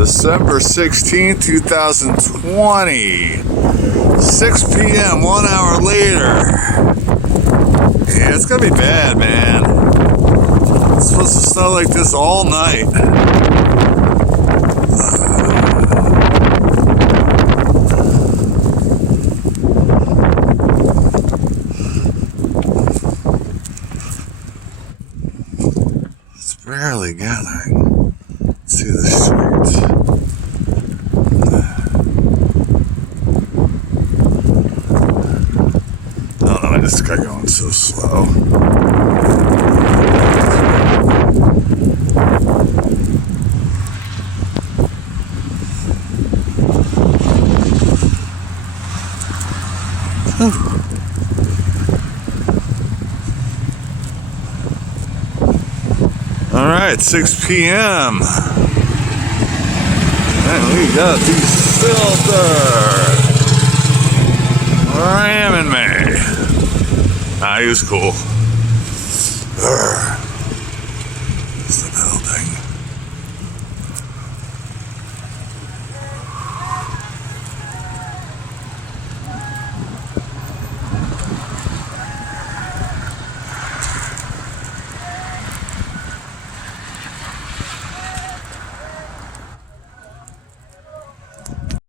December 16th, 2020. 6 p.m., 1 hour later. Yeah, it's gonna be bad, man. It's supposed to snow like this all night. It's barely gathering to the streets. I don't know, I just got going so slow. All right, 6 p.m. And we got the filter. Ramming me. He was cool.